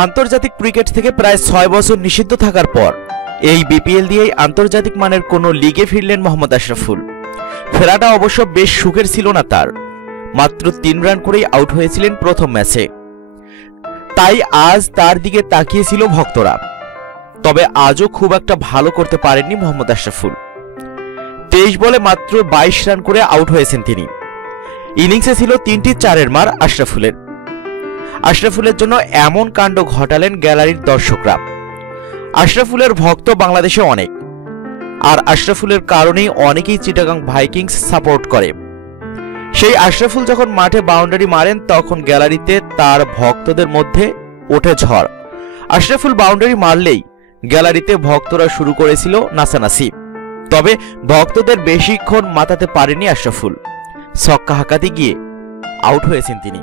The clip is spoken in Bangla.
আন্তর্জাতিক ক্রিকেট থেকে প্রায় 6 বছর নিষিদ্ধ থাকার পর এই বিপিএল দিয়েই আন্তর্জাতিক মানের কোনো লিগে ফিরলেন মোহাম্মদ আশরাফুল। ফেরাটা অবশ্য বেশ সুখের ছিল না তার। মাত্র 3 রান করেই আউট হয়েছিলেন প্রথম ম্যাচে। তাই আজ তার দিকে তাকিয়েছিল ভক্তরা। তবে আজও খুব একটা ভালো করতে পারেননি মোহাম্মদ আশরাফুল। 23 বলে মাত্র 22 রান করে আউট হয়েছেন তিনি। ইনিংসে ছিল 3টি 4-এর মার আশরাফুলের জন্য এমন কাণ্ড ঘটালেন গ্যালারির দর্শকরা। আশরাফুলের ভক্ত বাংলাদেশে অনেক, আর আশরাফুলের কারণেই অনেকেই চিটাগাং ভাইকিংস সাপোর্ট করে। সেই আশরাফুল যখন মাঠে বাউন্ডারি মারেন তখন গ্যালারিতে তার ভক্তদের মধ্যে ওঠে ঝড়। আশরাফুল বাউন্ডারি মারলেই গ্যালারিতে ভক্তরা শুরু করেছিল নাচানাচি। তবে ভক্তদের বেশিক্ষণ মাতাতে পারেনি আশরাফুল। ছক্কা হাঁকাতে গিয়ে আউট হয়েছেন তিনি।